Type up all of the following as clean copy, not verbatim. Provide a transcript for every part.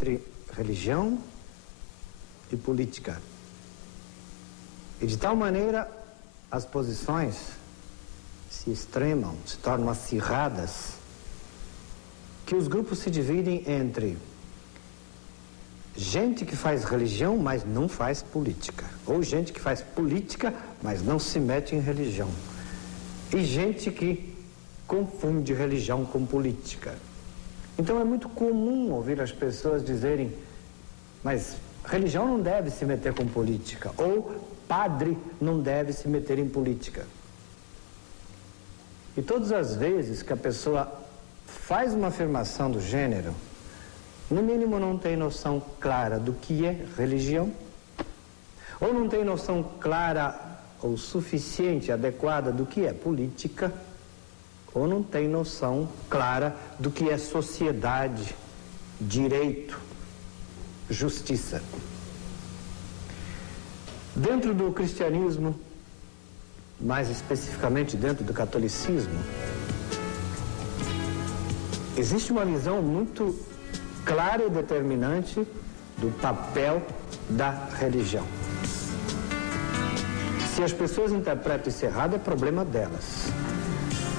entre religião e política. E de tal maneira as posições se extremam, se tornam acirradas, que os grupos se dividem entre gente que faz religião, mas não faz política, ou gente que faz política, mas não se mete em religião, e gente que confunde religião com política. Então é muito comum ouvir as pessoas dizerem: mas religião não deve se meter com política, ou padre não deve se meter em política. E todas as vezes que a pessoa faz uma afirmação do gênero, no mínimo não tem noção clara do que é religião, ou não tem noção clara ou suficiente, adequada do que é política, ou não tem noção clara do que é sociedade, direito, justiça. Dentro do cristianismo, mais especificamente dentro do catolicismo, existe uma visão muito clara e determinante do papel da religião. Se as pessoas interpretam isso errado, é problema delas.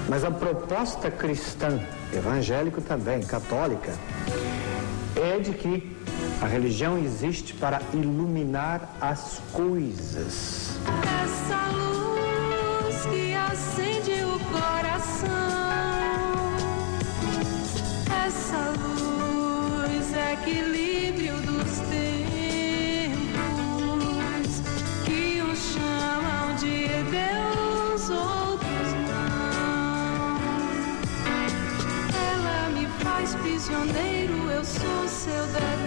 Mas a proposta cristã, evangélica também, católica, é de que a religião existe para iluminar as coisas. Essa luz que acende o coração, essa luz é equilíbrio dos tempos, que uns chamam de Deus, outros não. Ela me faz prisioneiro, eu sou seu detento.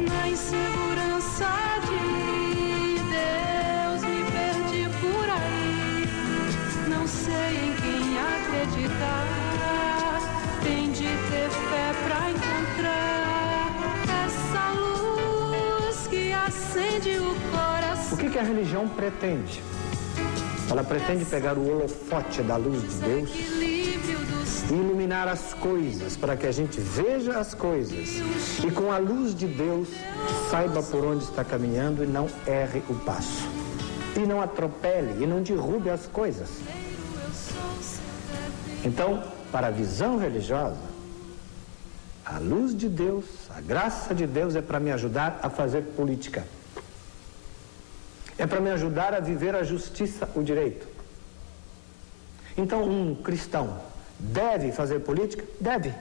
Na insegurança de Deus me perdi por aí, não sei em quem acreditar, tem de ter fé pra encontrar essa luz que acende o coração. O que a religião pretende? Ela pretende pegar o holofote da luz de Deus e iluminar as coisas, para que a gente veja as coisas e com a luz de Deus saiba por onde está caminhando e não erre o passo, e não atropele e não derrube as coisas. Então, para a visão religiosa, a luz de Deus, a graça de Deus é para me ajudar a fazer política. É para me ajudar a viver a justiça, o direito. Então, um cristão deve fazer política? Deve.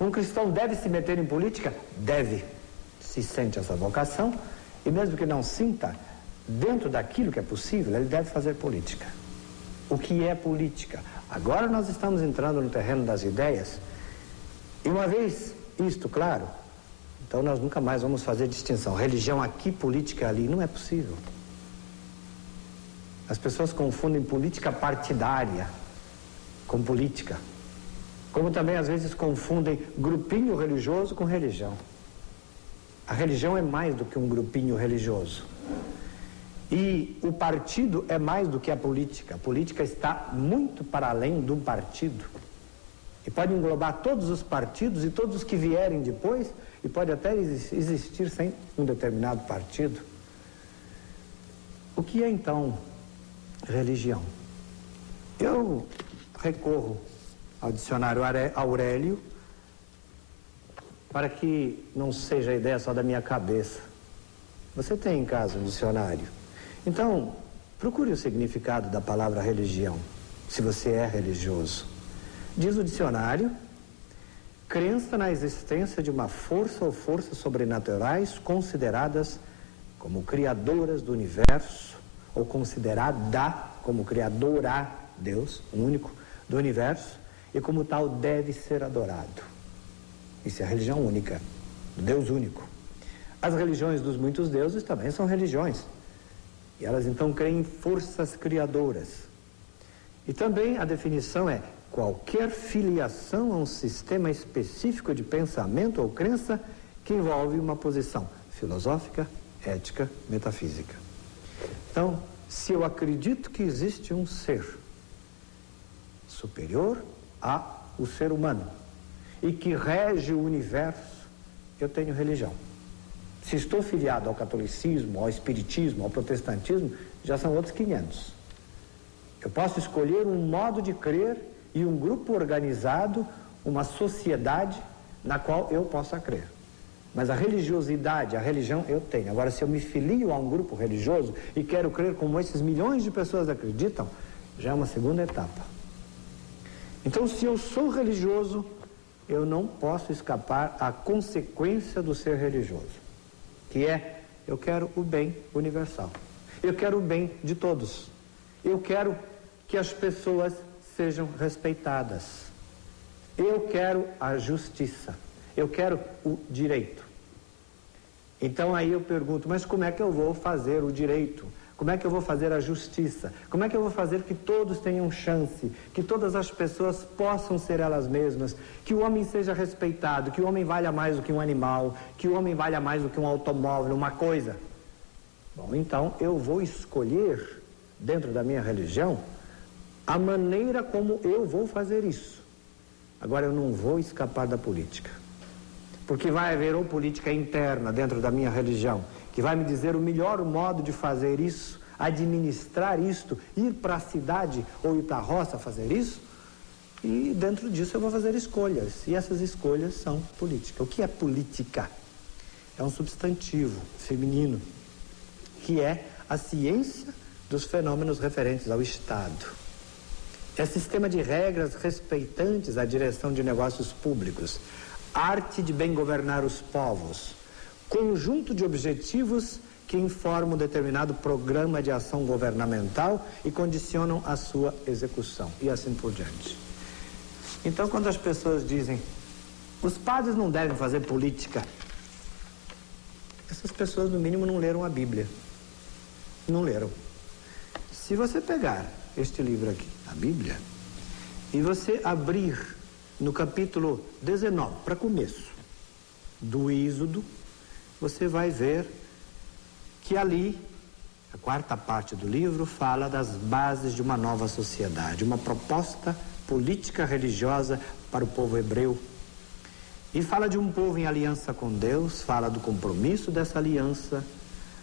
Um cristão deve se meter em política? Deve. Se sente essa vocação, e mesmo que não sinta, dentro daquilo que é possível, ele deve fazer política. O que é política? Agora nós estamos entrando no terreno das ideias, e uma vez isto claro, então nós nunca mais vamos fazer distinção. Religião aqui, política ali. Não é possível. As pessoas confundem política partidária com política. Como também às vezes confundem grupinho religioso com religião. A religião é mais do que um grupinho religioso. E o partido é mais do que a política. A política está muito para além do partido. E pode englobar todos os partidos e todos os que vierem depois, e pode até existir sem um determinado partido. O que é então religião? Eu recorro ao dicionário Aurélio para que não seja a ideia só da minha cabeça. Você tem em casa um dicionário. Então, procure o significado da palavra religião, se você é religioso. Diz o dicionário: crença na existência de uma força ou forças sobrenaturais consideradas como criadoras do universo, ou considerada como criadora, Deus, o único, do universo, e como tal deve ser adorado. Isso é a religião única, do Deus único. As religiões dos muitos deuses também são religiões, e elas então creem em forças criadoras. E também a definição é qualquer filiação a um sistema específico de pensamento ou crença que envolve uma posição filosófica, ética, metafísica. Então, se eu acredito que existe um ser superior ao ser humano, e que rege o universo, eu tenho religião. Se estou filiado ao catolicismo, ao espiritismo, ao protestantismo, já são outros 500. Eu posso escolher um modo de crer e um grupo organizado, uma sociedade na qual eu possa crer. Mas a religiosidade, a religião, eu tenho. Agora, se eu me filio a um grupo religioso e quero crer como esses milhões de pessoas acreditam, já é uma segunda etapa. Então, se eu sou religioso, eu não posso escapar à consequência do ser religioso, que é, eu quero o bem universal. Eu quero o bem de todos. Eu quero que as pessoas sejam respeitadas. Eu quero a justiça. Eu quero o direito. Então aí eu pergunto, mas como é que eu vou fazer o direito? Como é que eu vou fazer a justiça? Como é que eu vou fazer que todos tenham chance? Que todas as pessoas possam ser elas mesmas? Que o homem seja respeitado? Que o homem valha mais do que um animal? Que o homem valha mais do que um automóvel, uma coisa? Bom, então eu vou escolher, dentro da minha religião, a maneira como eu vou fazer isso. Agora eu não vou escapar da política. Porque vai haver ou política interna dentro da minha religião, que vai me dizer o melhor modo de fazer isso, administrar isto, ir para a cidade ou ir para a roça fazer isso, e dentro disso eu vou fazer escolhas, e essas escolhas são política. O que é política? É um substantivo feminino, que é a ciência dos fenômenos referentes ao Estado. É sistema de regras respeitantes à direção de negócios públicos, arte de bem governar os povos, conjunto de objetivos que informam um determinado programa de ação governamental e condicionam a sua execução, e assim por diante. Então, quando as pessoas dizem, os padres não devem fazer política, essas pessoas, no mínimo, não leram a Bíblia. Não leram. Se você pegar este livro aqui, a Bíblia, e você abrir no capítulo 19, para começo, do Êxodo, você vai ver que ali, a quarta parte do livro, fala das bases de uma nova sociedade, uma proposta política religiosa para o povo hebreu. E fala de um povo em aliança com Deus, fala do compromisso dessa aliança,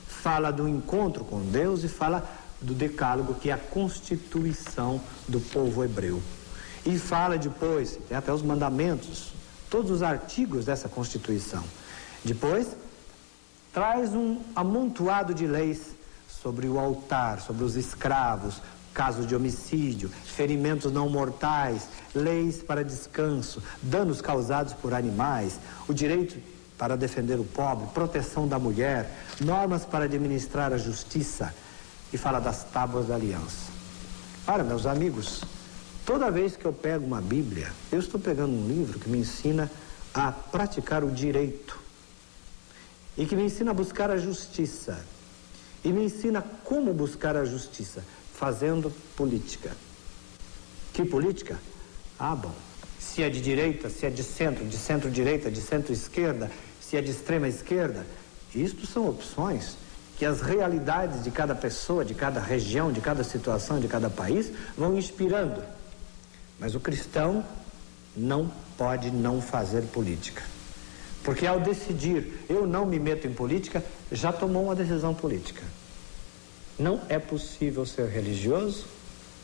fala do encontro com Deus e fala do decálogo, que é a constituição do povo hebreu. E fala depois, tem até os mandamentos, todos os artigos dessa Constituição. Depois, traz um amontoado de leis sobre o altar, sobre os escravos, casos de homicídio, ferimentos não mortais, leis para descanso, danos causados por animais, o direito para defender o pobre, proteção da mulher, normas para administrar a justiça, e fala das tábuas da aliança. Ora, meus amigos, toda vez que eu pego uma Bíblia, eu estou pegando um livro que me ensina a praticar o direito e que me ensina a buscar a justiça e me ensina como buscar a justiça, fazendo política. Que política? Ah, bom, se é de direita, se é de centro-direita, de centro-esquerda, se é de extrema-esquerda, isto são opções que as realidades de cada pessoa, de cada região, de cada situação, de cada país vão inspirando. Mas o cristão não pode não fazer política. Porque ao decidir, eu não me meto em política, já tomou uma decisão política. Não é possível ser religioso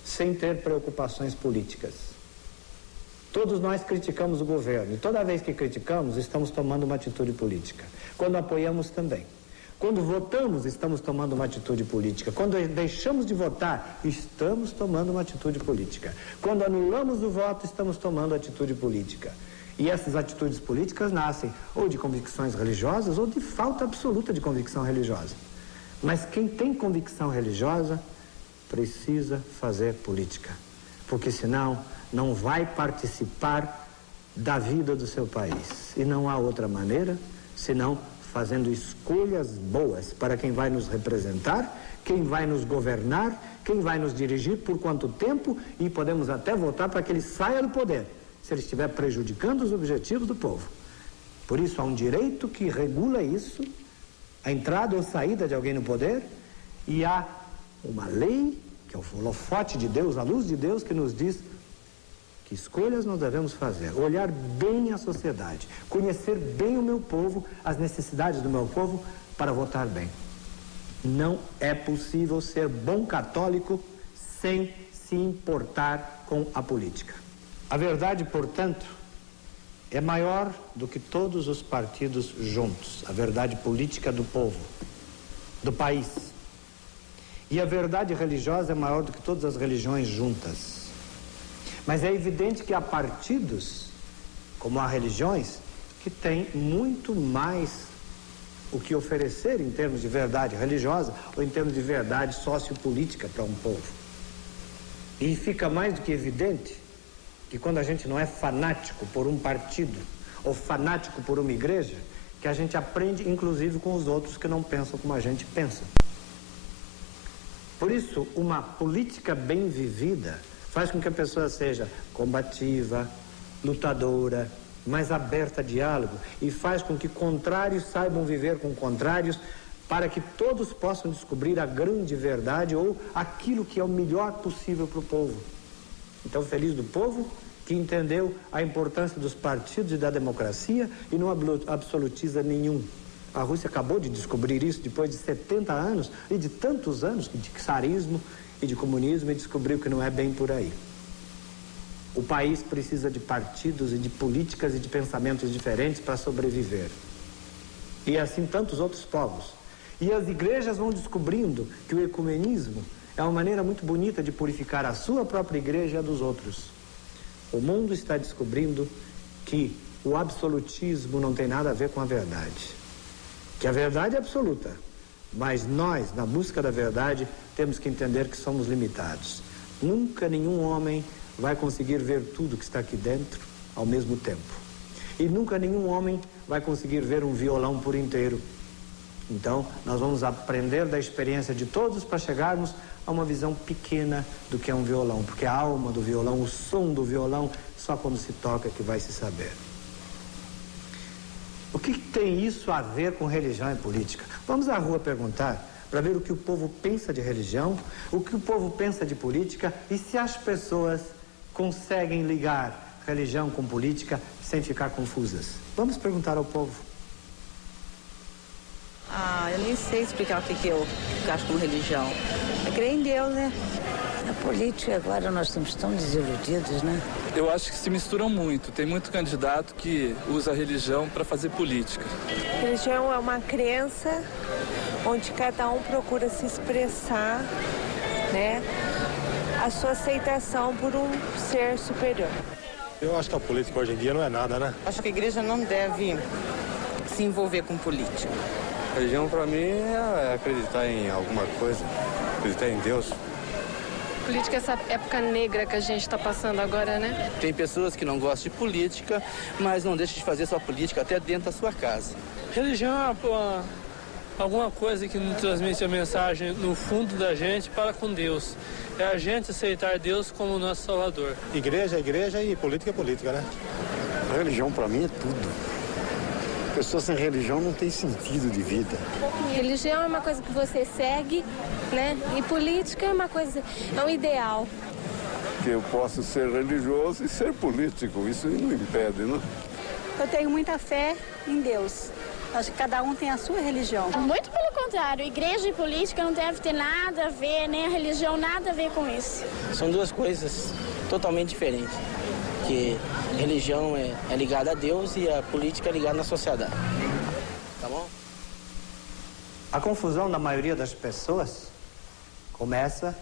sem ter preocupações políticas. Todos nós criticamos o governo, e toda vez que criticamos, estamos tomando uma atitude política. Quando apoiamos também. Quando votamos, estamos tomando uma atitude política. Quando deixamos de votar, estamos tomando uma atitude política. Quando anulamos o voto, estamos tomando atitude política. E essas atitudes políticas nascem ou de convicções religiosas ou de falta absoluta de convicção religiosa. Mas quem tem convicção religiosa precisa fazer política. Porque senão não vai participar da vida do seu país. E não há outra maneira senão fazendo escolhas boas para quem vai nos representar, quem vai nos governar, quem vai nos dirigir, por quanto tempo, e podemos até votar para que ele saia do poder, se ele estiver prejudicando os objetivos do povo. Por isso há um direito que regula isso, a entrada ou saída de alguém no poder, e há uma lei, que é o holofote de Deus, a luz de Deus, que nos diz Que escolhas nós devemos fazer? Olhar bem a sociedade, conhecer bem o meu povo, as necessidades do meu povo, para votar bem. Não é possível ser bom católico sem se importar com a política. A verdade, portanto, é maior do que todos os partidos juntos. A verdade política do povo, do país. E a verdade religiosa é maior do que todas as religiões juntas. Mas é evidente que há partidos, como há religiões, que têm muito mais o que oferecer em termos de verdade religiosa ou em termos de verdade sociopolítica para um povo. E fica mais do que evidente que quando a gente não é fanático por um partido ou fanático por uma igreja, que a gente aprende inclusive com os outros que não pensam como a gente pensa. Por isso, uma política bem vivida faz com que a pessoa seja combativa, lutadora, mais aberta a diálogo e faz com que contrários saibam viver com contrários para que todos possam descobrir a grande verdade ou aquilo que é o melhor possível para o povo. Então, feliz do povo que entendeu a importância dos partidos e da democracia e não absolutiza nenhum. A Rússia acabou de descobrir isso depois de 70 anos e de tantos anos de czarismo e de comunismo e descobriu que não é bem por aí. O país precisa de partidos e de políticas e de pensamentos diferentes para sobreviver. E assim tantos outros povos. E as igrejas vão descobrindo que o ecumenismo é uma maneira muito bonita de purificar a sua própria igreja e a dos outros. O mundo está descobrindo que o absolutismo não tem nada a ver com a verdade. Que a verdade é absoluta. Mas nós, na busca da verdade, temos que entender que somos limitados. Nunca nenhum homem vai conseguir ver tudo que está aqui dentro ao mesmo tempo. E nunca nenhum homem vai conseguir ver um violão por inteiro. Então, nós vamos aprender da experiência de todos para chegarmos a uma visão pequena do que é um violão. Porque a alma do violão, o som do violão, só quando se toca que vai se saber. O que tem isso a ver com religião e política? Vamos à rua perguntar para ver o que o povo pensa de religião, o que o povo pensa de política e se as pessoas conseguem ligar religião com política sem ficar confusas. Vamos perguntar ao povo. Eu nem sei explicar o que eu acho como religião. É crer em Deus, né? Na política agora nós estamos tão desiludidos, né? Eu acho que se misturam muito. Tem muito candidato que usa a religião para fazer política. Religião é uma crença onde cada um procura se expressar, né? A sua aceitação por um ser superior. Eu acho que a política hoje em dia não é nada, né? Acho que a igreja não deve se envolver com política. Religião para mim é acreditar em alguma coisa, acreditar em Deus. Política é essa época negra que a gente está passando agora, né? Tem pessoas que não gostam de política, mas não deixam de fazer sua política até dentro da sua casa. Religião é alguma coisa que nos transmite a mensagem no fundo da gente para com Deus. É a gente aceitar Deus como nosso Salvador. Igreja é igreja e política é política, né? Religião para mim é tudo. Pessoas sem religião não tem sentido de vida. Religião é uma coisa que você segue, né? E política é uma coisa, é um ideal. Que eu posso ser religioso e ser político, isso não impede, né? Eu tenho muita fé em Deus. Acho que cada um tem a sua religião. Muito pelo contrário, igreja e política não deve ter nada a ver, nem a religião nada a ver com isso. São duas coisas totalmente diferentes. Que religião é ligada a Deus e a política é ligada na sociedade. Tá bom? A confusão da maioria das pessoas começa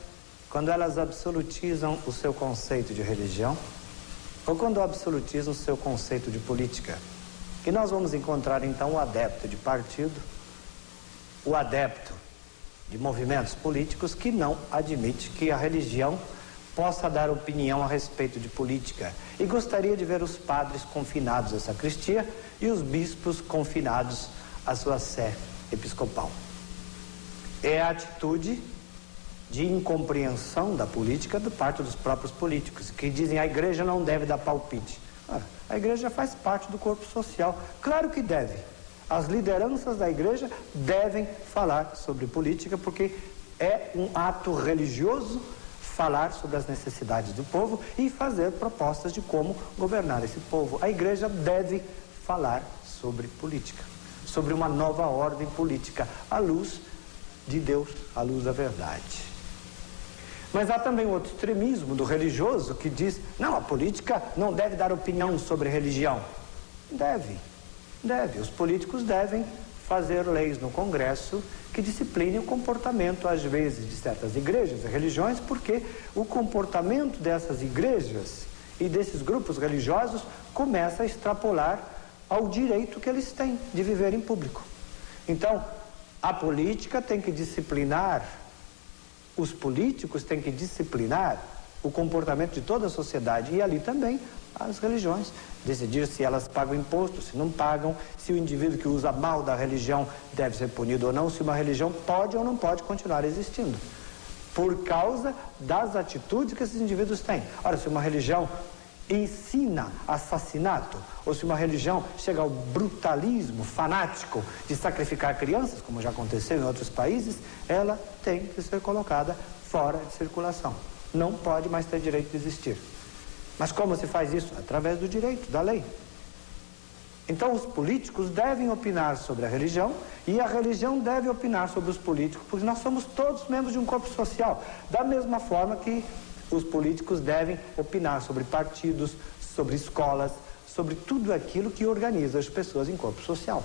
quando elas absolutizam o seu conceito de religião ou quando absolutizam o seu conceito de política. E nós vamos encontrar então o adepto de partido, o adepto de movimentos políticos que não admite que a religião possa dar opinião a respeito de política e gostaria de ver os padres confinados à sacristia e os bispos confinados à sua sé episcopal. É a atitude de incompreensão da política da parte dos próprios políticos, que dizem que a igreja não deve dar palpite. A igreja faz parte do corpo social. Claro que deve. As lideranças da igreja devem falar sobre política porque é um ato religioso falar sobre as necessidades do povo e fazer propostas de como governar esse povo. A igreja deve falar sobre política, sobre uma nova ordem política, à luz de Deus, à luz da verdade. Mas há também outro extremismo do religioso que diz, não, a política não deve dar opinião sobre religião. Deve. Os políticos devem fazer leis no Congresso que disciplinem o comportamento, às vezes, de certas igrejas e religiões, porque o comportamento dessas igrejas e desses grupos religiosos começa a extrapolar ao direito que eles têm de viver em público. Então, a política tem que disciplinar, os políticos têm que disciplinar o comportamento de toda a sociedade, e ali também as religiões, decidir se elas pagam imposto, se não pagam, se o indivíduo que usa mal da religião deve ser punido ou não, se uma religião pode ou não pode continuar existindo, por causa das atitudes que esses indivíduos têm. Ora, se uma religião ensina assassinato, ou se uma religião chega ao brutalismo fanático de sacrificar crianças, como já aconteceu em outros países, ela tem que ser colocada fora de circulação. Não pode mais ter direito de existir. Mas como se faz isso? Através do direito, da lei. Então os políticos devem opinar sobre a religião e a religião deve opinar sobre os políticos, porque nós somos todos membros de um corpo social, da mesma forma que os políticos devem opinar sobre partidos, sobre escolas, sobre tudo aquilo que organiza as pessoas em corpo social.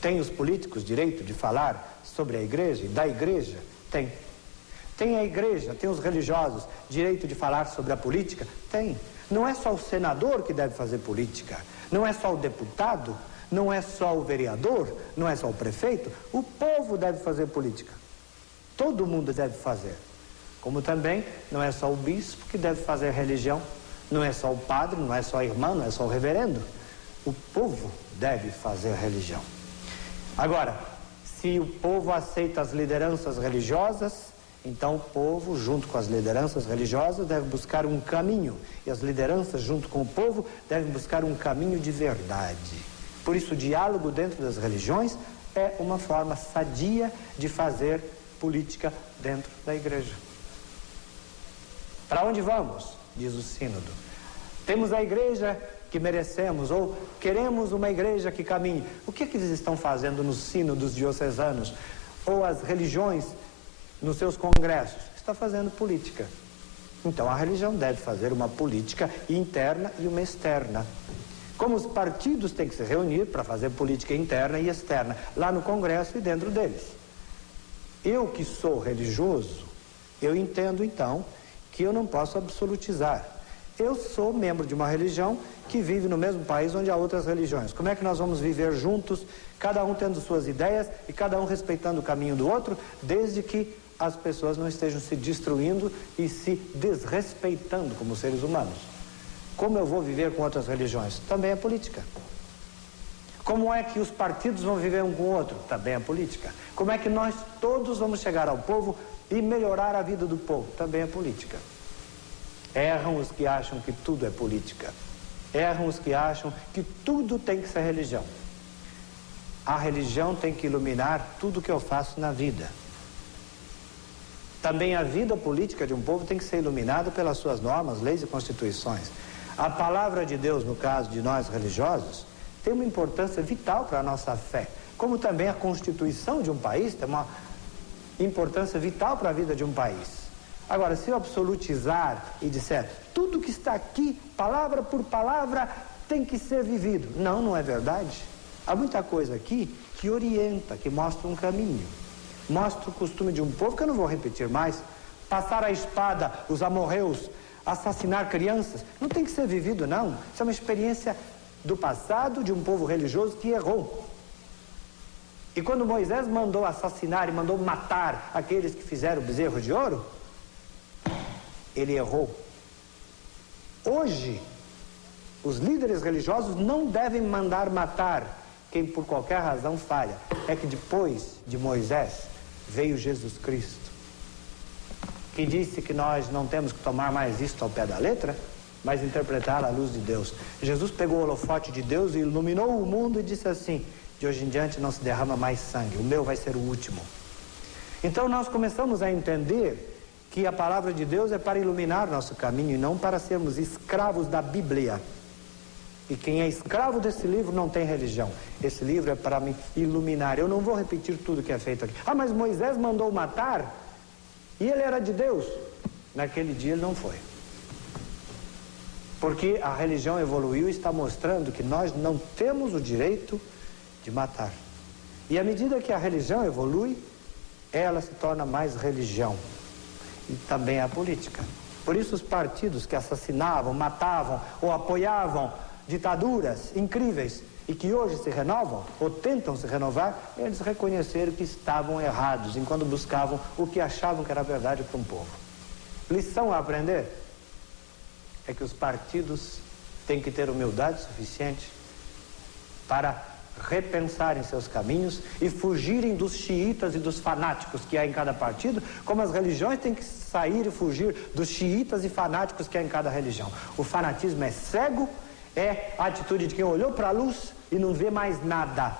Tem os políticos direito de falar sobre a igreja e da igreja? Tem. Tem a igreja, tem os religiosos direito de falar sobre a política? Tem. Não é só o senador que deve fazer política, não é só o deputado, não é só o vereador, não é só o prefeito, o povo deve fazer política. Todo mundo deve fazer. Como também não é só o bispo que deve fazer religião, não é só o padre, não é só a irmã, não é só o reverendo. O povo deve fazer religião. Agora, se o povo aceita as lideranças religiosas, então o povo, junto com as lideranças religiosas, deve buscar um caminho. E as lideranças, junto com o povo, devem buscar um caminho de verdade. Por isso, o diálogo dentro das religiões é uma forma sadia de fazer política dentro da igreja. Para onde vamos? Diz o sínodo. Temos a igreja que merecemos, ou queremos uma igreja que caminhe. O que eles estão fazendo nos sínodos diocesanos? Ou as religiões nos seus congressos? Está fazendo política. Então a religião deve fazer uma política interna e uma externa. Como os partidos têm que se reunir para fazer política interna e externa, lá no Congresso e dentro deles. Eu que sou religioso, eu entendo então que eu não posso absolutizar. Eu sou membro de uma religião que vive no mesmo país onde há outras religiões. Como é que nós vamos viver juntos, cada um tendo suas ideias e cada um respeitando o caminho do outro, desde que as pessoas não estejam se destruindo e se desrespeitando como seres humanos? Como eu vou viver com outras religiões? Também é política. Como é que os partidos vão viver um com o outro? Também é política. Como é que nós todos vamos chegar ao povo e melhorar a vida do povo? Também é política. Erram os que acham que tudo é política. Erram os que acham que tudo tem que ser religião. A religião tem que iluminar tudo que eu faço na vida. Também a vida política de um povo tem que ser iluminada pelas suas normas, leis e constituições. A palavra de Deus, no caso de nós religiosos, tem uma importância vital para a nossa fé. Como também a constituição de um país tem uma importância vital para a vida de um país. Agora, se eu absolutizar e disser tudo que está aqui, palavra por palavra, tem que ser vivido. Não, não é verdade. Há muita coisa aqui que orienta, que mostra um caminho. Mostra o costume de um povo que eu não vou repetir mais. Passar a espada, os amorreus, assassinar crianças, não tem que ser vivido, não. Isso é uma experiência do passado de um povo religioso que errou. E quando Moisés mandou assassinar e mandou matar aqueles que fizeram o bezerro de ouro, ele errou. Hoje, os líderes religiosos não devem mandar matar quem por qualquer razão falha. É que depois de Moisés veio Jesus Cristo, que disse que nós não temos que tomar mais isto ao pé da letra, mas interpretar à luz de Deus. Jesus pegou o holofote de Deus e iluminou o mundo e disse assim: de hoje em diante não se derrama mais sangue, o meu vai ser o último. Então nós começamos a entender que a palavra de Deus é para iluminar nosso caminho e não para sermos escravos da Bíblia. E quem é escravo desse livro não tem religião. Esse livro é para me iluminar. Eu não vou repetir tudo que é feito aqui. Ah, mas Moisés mandou matar e ele era de Deus. Naquele dia ele não foi. Porque a religião evoluiu e está mostrando que nós não temos o direito de matar. E à medida que a religião evolui, ela se torna mais religião. E também a política. Por isso os partidos que assassinavam, matavam ou apoiavam ditaduras incríveis e que hoje se renovam ou tentam se renovar, eles reconheceram que estavam errados enquanto buscavam o que achavam que era verdade para um povo. Lição a aprender é que os partidos têm que ter humildade suficiente para repensarem seus caminhos e fugirem dos xiitas e dos fanáticos que há em cada partido, como as religiões têm que sair e fugir dos xiitas e fanáticos que há em cada religião. O fanatismo é cego, é a atitude de quem olhou para a luz e não vê mais nada.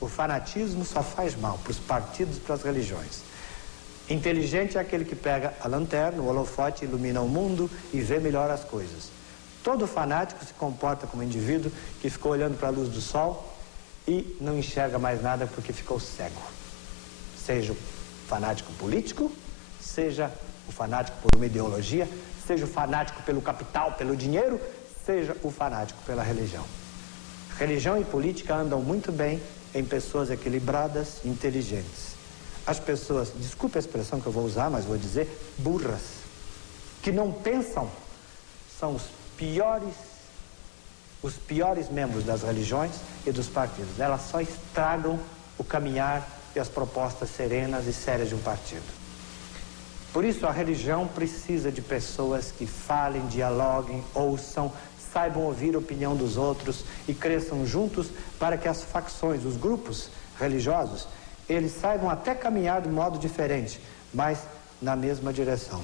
O fanatismo só faz mal para os partidos e para as religiões. Inteligente é aquele que pega a lanterna, o holofote, ilumina o mundo e vê melhor as coisas. Todo fanático se comporta como um indivíduo que ficou olhando para a luz do sol e não enxerga mais nada porque ficou cego. Seja o fanático político, seja o fanático por uma ideologia, seja o fanático pelo capital, pelo dinheiro, seja o fanático pela religião. Religião e política andam muito bem em pessoas equilibradas, inteligentes. As pessoas, desculpe a expressão que eu vou usar, mas vou dizer, burras, que não pensam, são os piores membros das religiões e dos partidos. Elas só estragam o caminhar e as propostas serenas e sérias de um partido. Por isso a religião precisa de pessoas que falem, dialoguem, ouçam, saibam ouvir a opinião dos outros e cresçam juntos para que as facções, os grupos religiosos, eles saibam até caminhar de modo diferente, mas na mesma direção.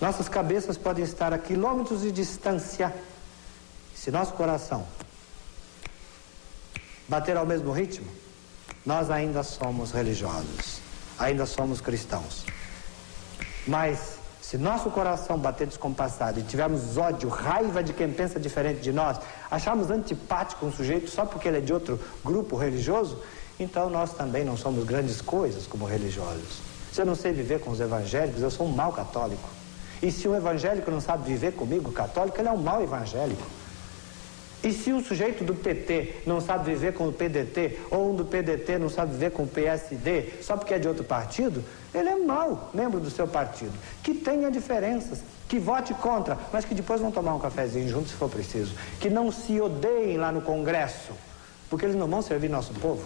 Nossas cabeças podem estar a quilômetros de distância. Se nosso coração bater ao mesmo ritmo, nós ainda somos religiosos, ainda somos cristãos. Mas se nosso coração bater descompassado e tivermos ódio, raiva de quem pensa diferente de nós, acharmos antipático um sujeito só porque ele é de outro grupo religioso, então nós também não somos grandes coisas como religiosos. Se eu não sei viver com os evangélicos, eu sou um mau católico. E se um evangélico não sabe viver comigo, católico, ele é um mau evangélico. E se um sujeito do PT não sabe viver com o PDT, ou um do PDT não sabe viver com o PSD, só porque é de outro partido, ele é mau membro do seu partido. Que tenha diferenças, que vote contra, mas que depois vão tomar um cafezinho juntos se for preciso. Que não se odeiem lá no Congresso, porque eles não vão servir nosso povo.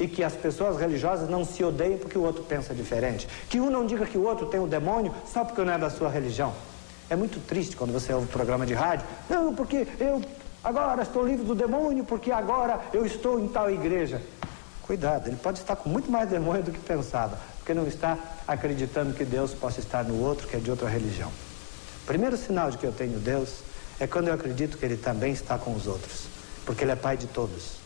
E que as pessoas religiosas não se odeiem porque o outro pensa diferente. Que um não diga que o outro tem o demônio só porque não é da sua religião. É muito triste quando você ouve um programa de rádio. Não, porque eu agora estou livre do demônio, porque agora eu estou em tal igreja. Cuidado, ele pode estar com muito mais demônio do que pensava, porque não está acreditando que Deus possa estar no outro, que é de outra religião. O primeiro sinal de que eu tenho Deus é quando eu acredito que Ele também está com os outros, porque Ele é Pai de todos.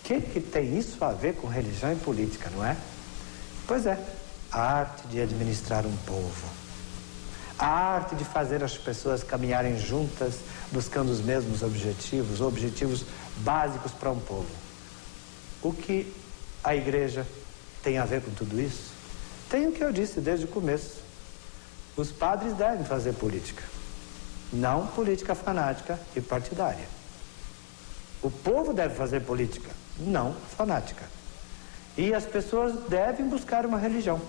O que tem isso a ver com religião e política, não é? Pois é, a arte de administrar um povo. A arte de fazer as pessoas caminharem juntas, buscando os mesmos objetivos, objetivos básicos para um povo. O que a igreja tem a ver com tudo isso? Tem o que eu disse desde o começo. Os padres devem fazer política, não política fanática e partidária. O povo deve fazer política, não fanática. E as pessoas devem buscar uma religião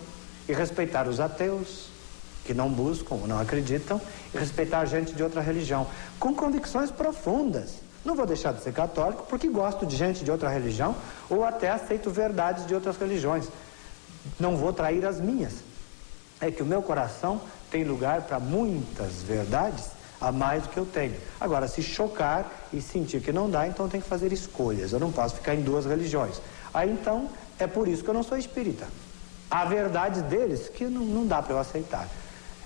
e respeitar os ateus, que não buscam, não acreditam, e respeitar a gente de outra religião, com convicções profundas. Não vou deixar de ser católico porque gosto de gente de outra religião ou até aceito verdades de outras religiões. Não vou trair as minhas. É que o meu coração tem lugar para muitas verdades a mais do que eu tenho. Agora, se chocar e sentir que não dá, então tem que fazer escolhas. Eu não posso ficar em duas religiões. Aí então, é por isso que eu não sou espírita. Há verdades deles que não dá para eu aceitar.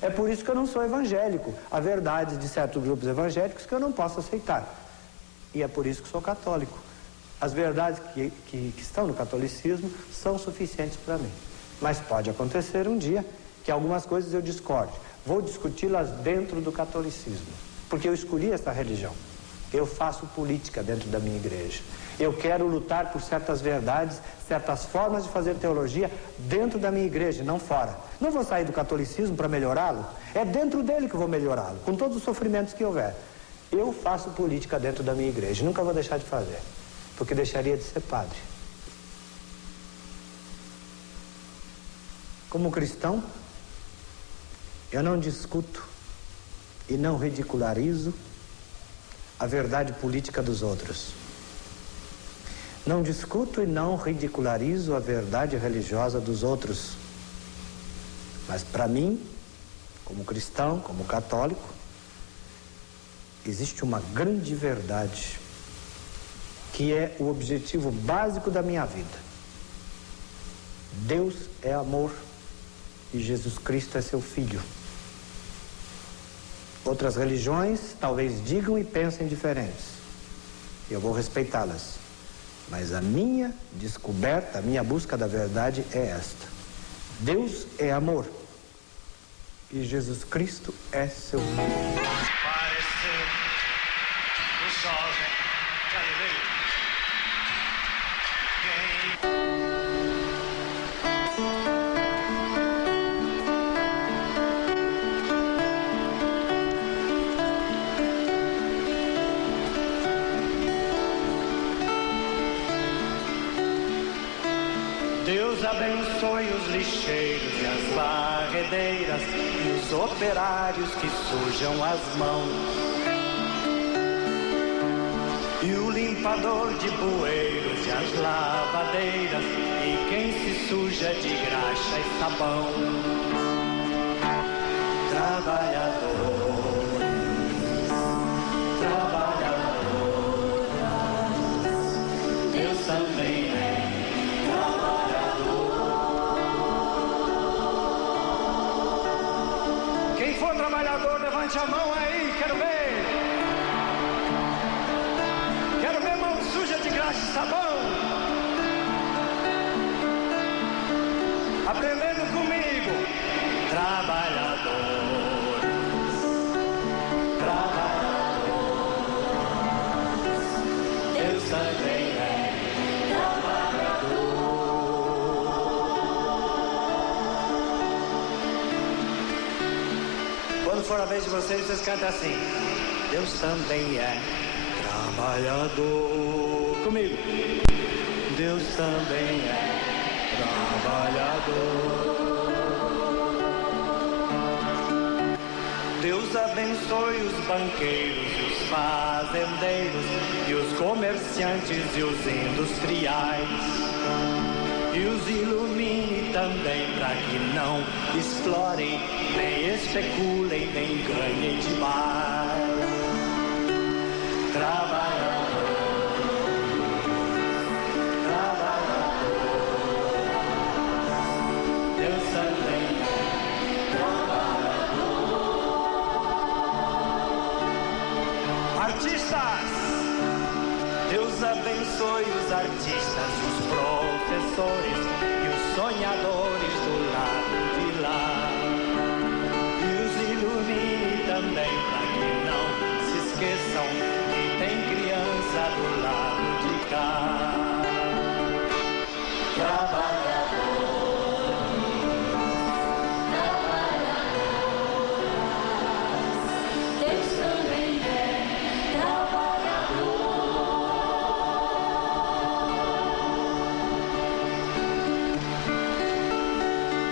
É por isso que eu não sou evangélico. Há verdades de certos grupos evangélicos que eu não posso aceitar. E é por isso que sou católico. As verdades que estão no catolicismo são suficientes para mim. Mas pode acontecer um dia que algumas coisas eu discorde. Vou discuti-las dentro do catolicismo, porque eu escolhi essa religião. Eu faço política dentro da minha igreja. Eu quero lutar por certas verdades, certas formas de fazer teologia dentro da minha igreja, não fora. Não vou sair do catolicismo para melhorá-lo. É dentro dele que eu vou melhorá-lo, com todos os sofrimentos que houver. Eu faço política dentro da minha igreja. Nunca vou deixar de fazer, porque deixaria de ser padre. Como cristão, eu não discuto e não ridicularizo a verdade política dos outros. Não discuto e não ridicularizo a verdade religiosa dos outros. Mas para mim, como cristão, como católico, existe uma grande verdade que é o objetivo básico da minha vida. Deus é amor e Jesus Cristo é seu Filho. Outras religiões talvez digam e pensem diferentes. Eu vou respeitá-las. Mas a minha descoberta, a minha busca da verdade é esta. Deus é amor e Jesus Cristo é seu Filho. Deus abençoe os lixeiros e as varredeiras e os operários que sujam as mãos. E o limpador de bueiros e as lavadeiras e quem se suja de graxa e sabão. Trabalhadores, trabalhadoras, Deus também é. Quem for trabalhador, levante a mão aí, quero ver. Quero ver mão suja de graxa e sabão. Aprendendo comigo. Trabalhadores, trabalhadoras, Deus também é trabalhador. Quando for a vez de vocês, vocês cantam assim. Deus também é trabalhador. Comigo. Deus também é trabalhador. Deus abençoe os banqueiros e os fazendeiros e os comerciantes e os industriais. E os ilumine também para que não explorem, nem especulem, nem ganhem demais. Trabalhador, trabalhador, Deus também é trabalhador. Artistas, Deus abençoe os artistas, os professores e os sonhadores do lado de lá. E os ilumine também para que não se esqueçam que tem criança do lado de cá. Trabalhador, trabalhador, Deus também é trabalhador.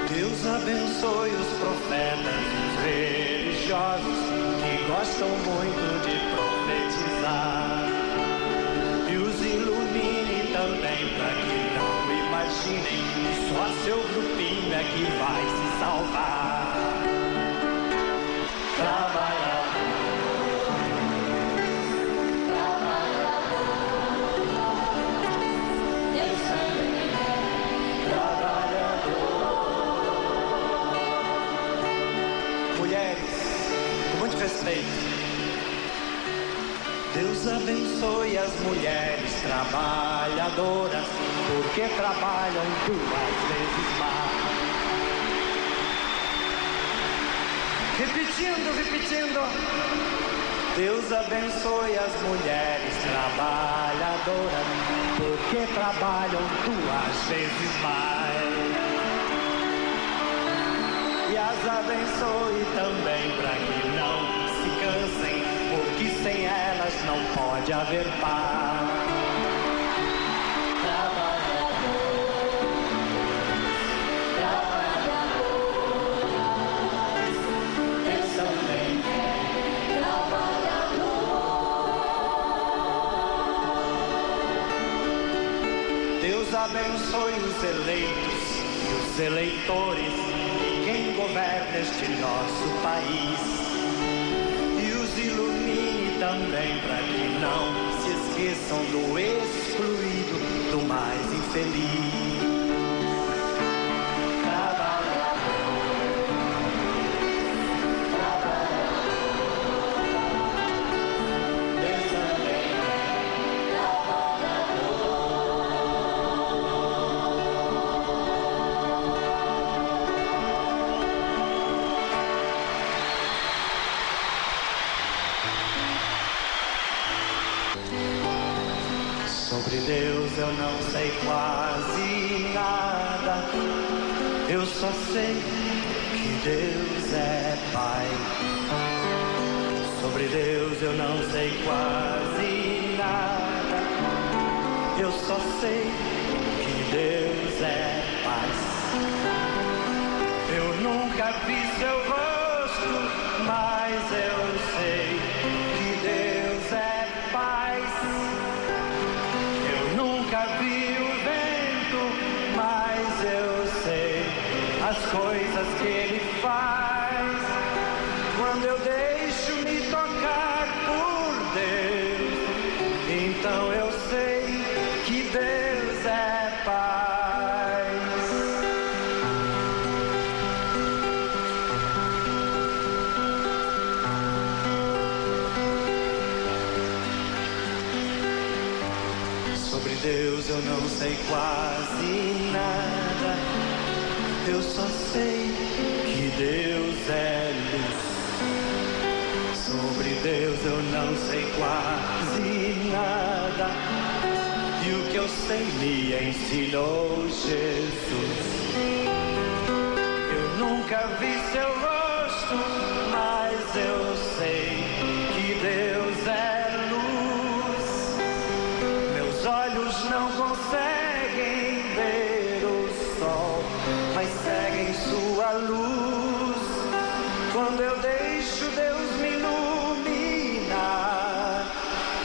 Deus abençoe os profetas e os religiosos que gostam muito de profetizar. E os ilumine também para que não imaginem que só seu grupinho é que vai se salvar. Trabalhador, trabalhador, Deus também é trabalhador. Mulheres, com muito respeito, Deus abençoe as mulheres trabalhadoras, porque trabalham 2 vezes mais. repetindo. Deus abençoe as mulheres trabalhadoras, porque trabalham 2 vezes mais. E as abençoe também para que não se cansem, porque sem elas não pode haver paz. Deus abençoe os eleitos e os eleitores e quem governa este nosso país. E os ilumine também para que não se esqueçam do excluído, do mais infeliz. Sobre Deus eu não sei quase nada, eu só sei que Deus é Pai. Sobre Deus eu não sei quase nada, eu só sei que Deus é paz. Eu nunca vi seu rosto, mas eu sei que Deus é paz. Nunca vi o vento, mas eu sei as coisas que ele faz. Quando eu deixo me tocar por Deus, então eu sei que Deus é paz. Sobre Deus eu não sei quase nada, eu só sei que Deus é luz. Sobre Deus eu não sei quase nada, e o que eu sei me ensinou Jesus. Eu nunca vi seu rosto, mas eu sei que Deus é luz. Meus olhos não conseguem ver o sol, mas seguem sua luz. Quando eu deixo Deus me iluminar,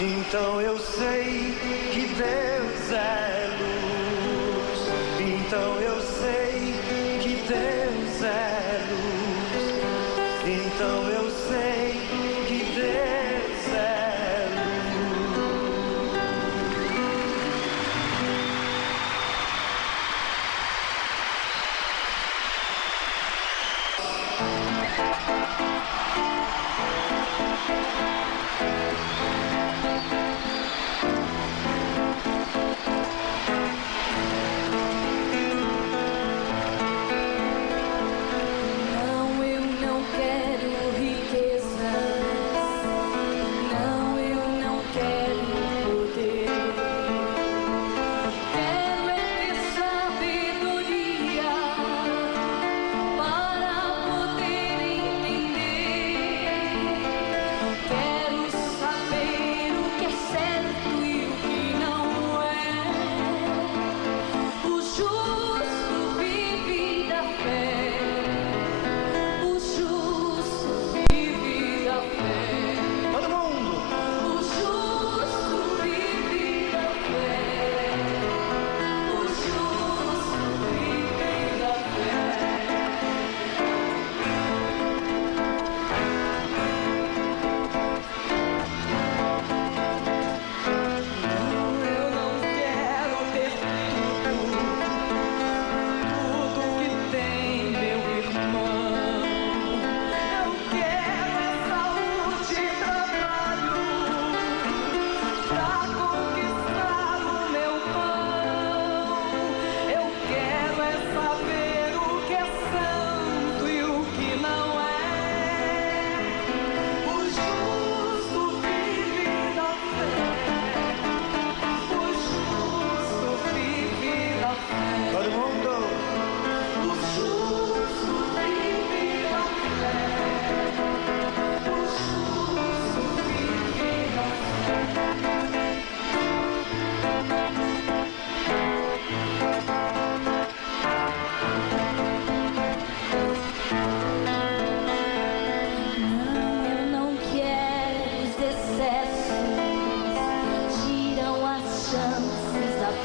então eu sei que Deus é luz. Então eu sei que Deus é luz. Então eu sei que Deus é luz.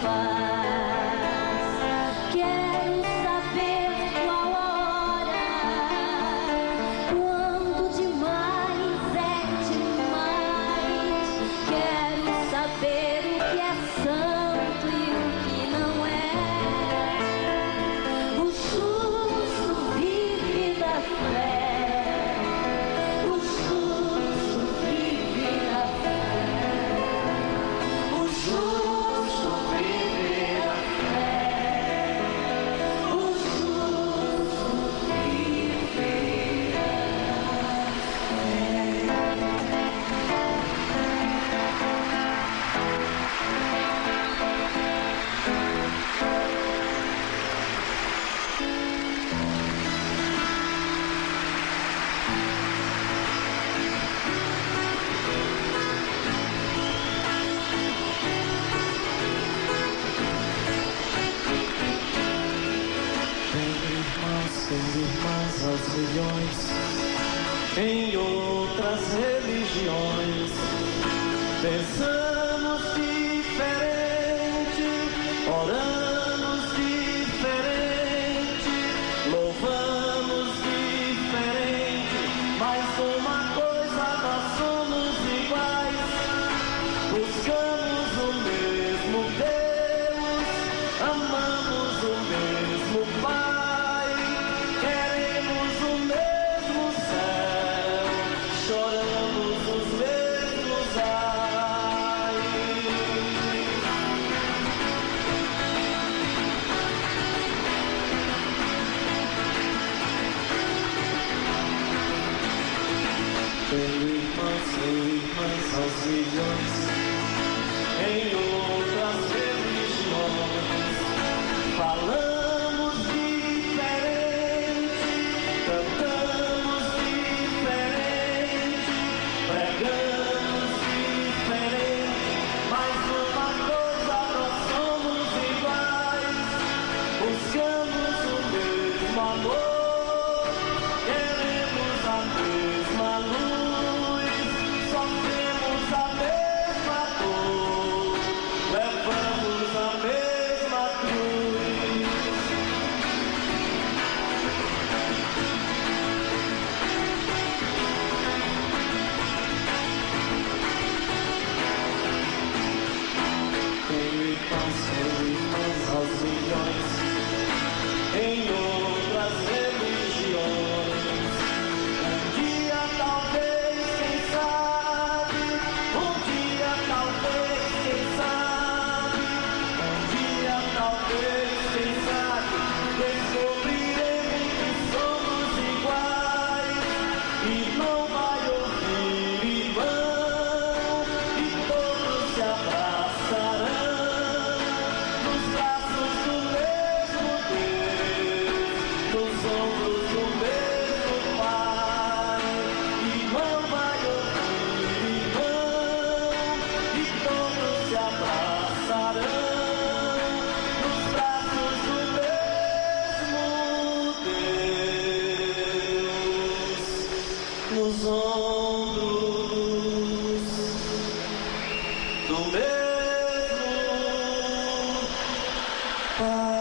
faz. Quero saber qual hora, quando demais é demais. Quero saber o que é santo e o que não é. O justo vive da fé. O justo vive da fé. O justo vive da fé. O justo vive da Tem irmãs aos milhões, em outras religiões. Pensamos diferente, oramos diferente, louvamos diferente, mas uma coisa nós somos iguais. Buscamos o mesmo Deus, amamos o mesmo Pai, queremos o mesmo céu, choramos os mesmos ais. Tenho irmãs aos milhões, em outras religiões. Falamos diferente, cantamos diferente, pregamos diferente, mas uma coisa nós somos iguais. Buscamos o mesmo amor, queremos a mesma luz, sofremos a mesma dor, levamos a mesma cruz. Tenho irmãs aos milhões, em outras religiões. Um dia talvez, quem sabe, um dia talvez, quem sabe, um dia talvez, quem sabe, descobriremos que somos iguais e não vai ouvir irmão, e todos se abraçarão nos braços do mesmo Deus, nos ombros do mesmo Pai. Irmão vai ouvir irmão, e todos se abraçarão nos braços do mesmo Deus, nos ombros do mesmo Pai.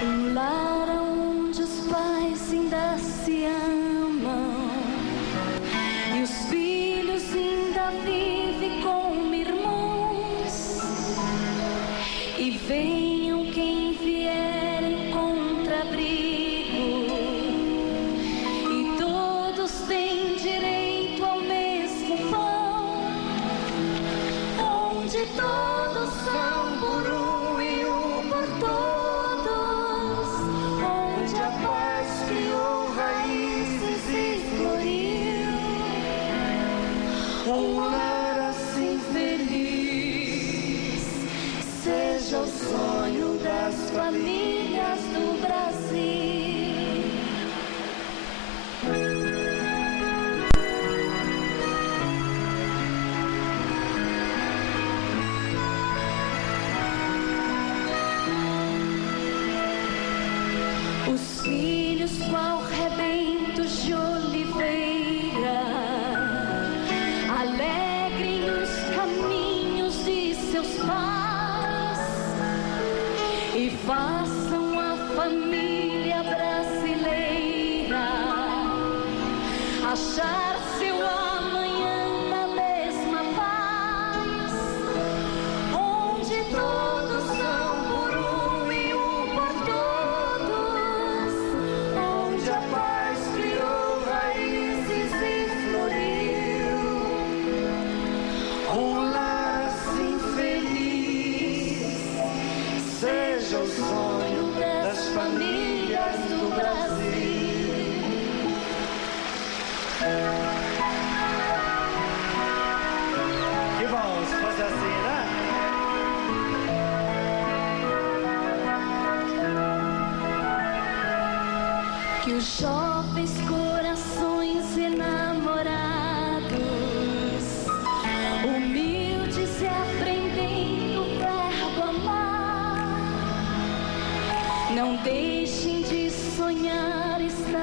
Um lar onde os pais ainda se amam e os filhos ainda vivem como irmãos. E venham quem vier em contra-abrigo, e todos têm direito ao mesmo pão, onde todos são por um e um por todos, onde a paz criou raízes e floriu. Um lar assim feliz, seja o sol achar seu amanhã na mesma paz, onde todos são por um e um por todos, onde a paz criou raízes e floriu. Um lar assim feliz seja o sonho das famílias do Brasil. Que bom, se fosse assim, né? Que os jovens corações enamorados, humildes e aprendendo o verbo amar, não deixem de sonhar extasiados,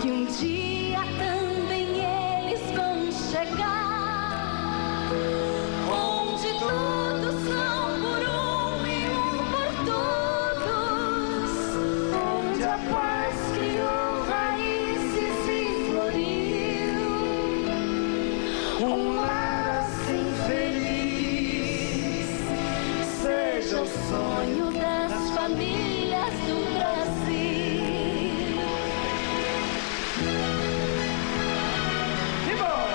que um dia também eles vão chegar, onde todos são por um e um por todos, onde a paz criou raízes e floriu. Um lar assim feliz seja o sonho das famílias do Brasil. Que bom!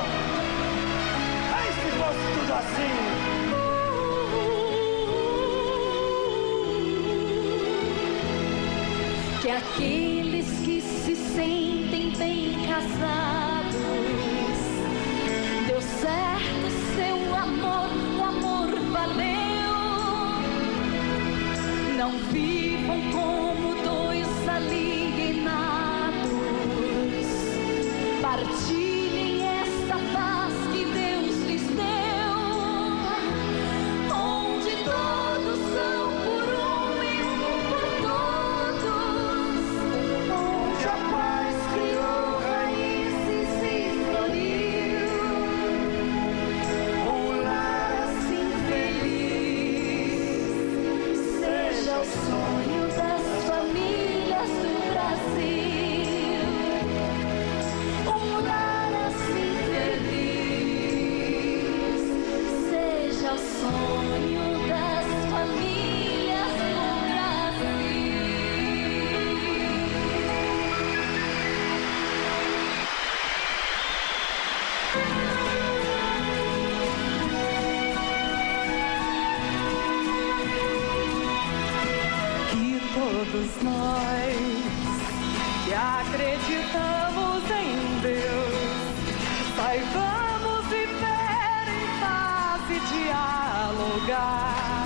Ai, se fosse tudo assim! Que aqueles que se sentem bem casados, deu certo seu amor, o amor valeu. Não vivam como dois alienados, partilhem esta paz que Deus lhes deu, onde todos são por um e um por todos, onde a paz criou raízes e floriu. Um lar assim feliz seja o sonho das famílias do Brasil. Um lar assim feliz seja o sonho das famílias do Brasil. Que todos nós que acreditamos em Deus saibamos viver em paz e dialogar.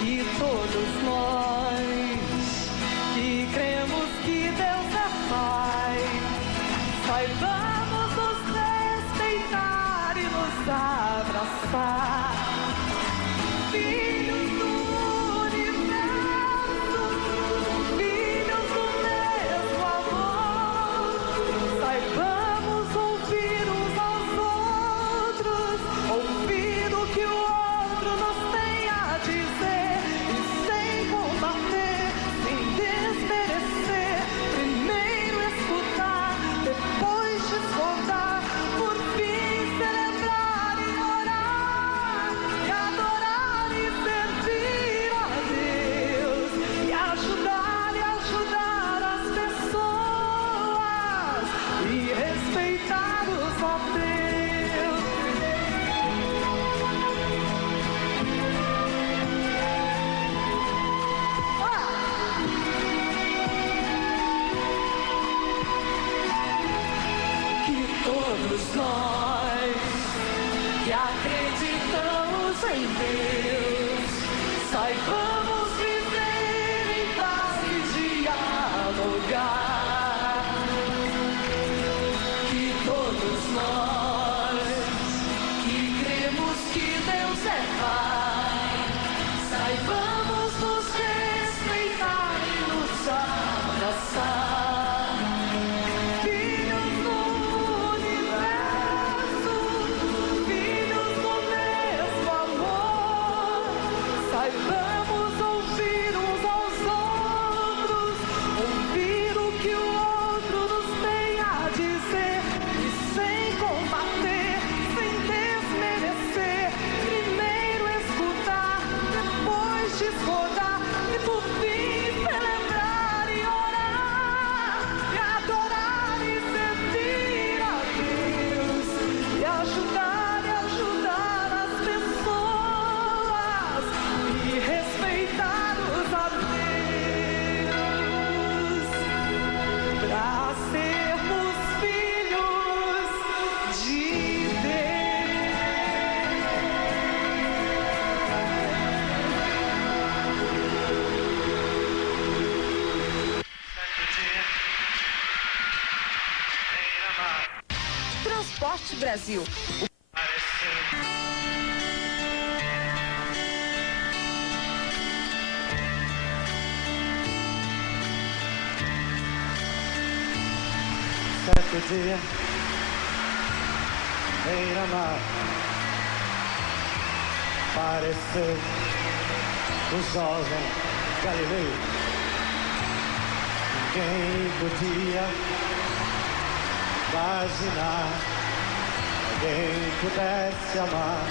Que todos nós que cremos que Deus é Pai saibamos nos respeitar e nos abraçar. Filhos do universo, filhos do mesmo amor, saibamos ouvir uns aos outros, ouvir o que o outro nos tem a dizer, e sem combater, sem desmerecer, primeiro escutar, depois discordar, por fim celebrar e orar, e adorar e servir a Deus, e ajudar as pessoas, e respeitar os ateus. Que todos nós que acreditamos em Deus saibamos viver em paz e dialogar. Que todos nós que cremos que Deus é Pai saibamos nos respeitar e nos abraçar. Filhos do universo, filhos do mesmo amor, saibamos ouvir uns aos outros, Norte Brasil. Certo dia, beira-mar, pareceu o jovem Galileu. Ninguém podia imaginar alguém pudesse amar